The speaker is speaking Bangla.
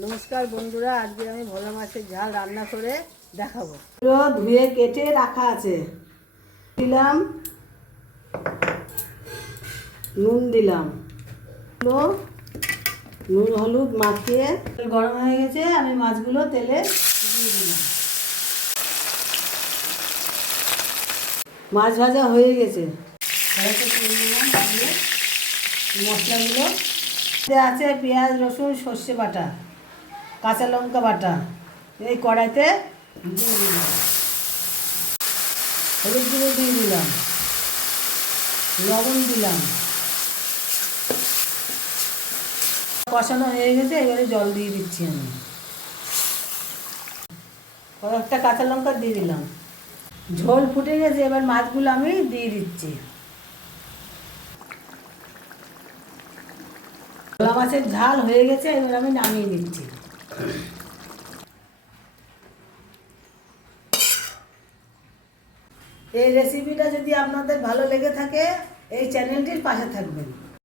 নমস্কার বন্ধুরা, আজকে আমি ভোলা মাছের ঝাল রান্না করে দেখাবো। ধুয়ে কেটে রাখা আছে, দিলাম নুন, দিলাম নুন হলুদ মাখিয়ে গরম হয়ে গেছে। আমি মাছগুলো তেলে দিয়ে দিলাম। মাছ ভাজা হয়ে গেছে, মশলাগুলো আছে পেঁয়াজ রসুন সর্ষে বাটা কাঁচা লঙ্কা বাটা এই কড়াইতে দিয়ে দিলাম। হলুদ গুঁড়ো দিয়ে দিলাম, লবণ দিলাম। কষানো হয়ে গেছে, এবারে জল দিয়ে দিচ্ছি। আমি কয়েকটা কাঁচা লঙ্কা দিয়ে দিলাম। ঝোল ফুটে গেছে, এবার মাছগুলো আমি দিয়ে দিচ্ছি। ভোলা মাছের ঝাল হয়ে গেছে, এবার আমি নামিয়ে নিচ্ছি। এই রেসিপিটা যদি আপনাদের ভালো লেগে থাকে, এই চ্যানেলটির পাশে থাকবেন।